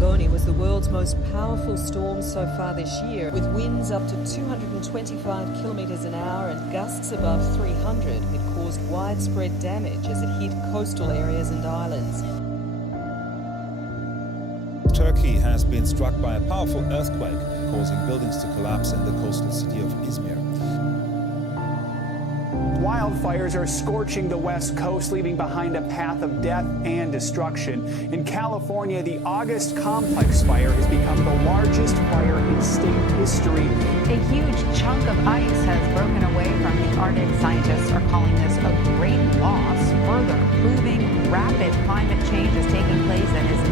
Mangoni was the world's most powerful storm so far this year, with winds up to 225 kilometres an hour and gusts above 300. It caused widespread damage as it hit coastal areas and islands. Turkey has been struck by a powerful earthquake, causing buildings to collapse in the coastal city of Izmir. Wildfires are scorching the West Coast, leaving behind a path of death and destruction. In California, the August complex fire has become the largest fire in state history. A huge chunk of ice has broken away from the Arctic. Scientists are calling this a great loss, further proving rapid climate change is taking place and is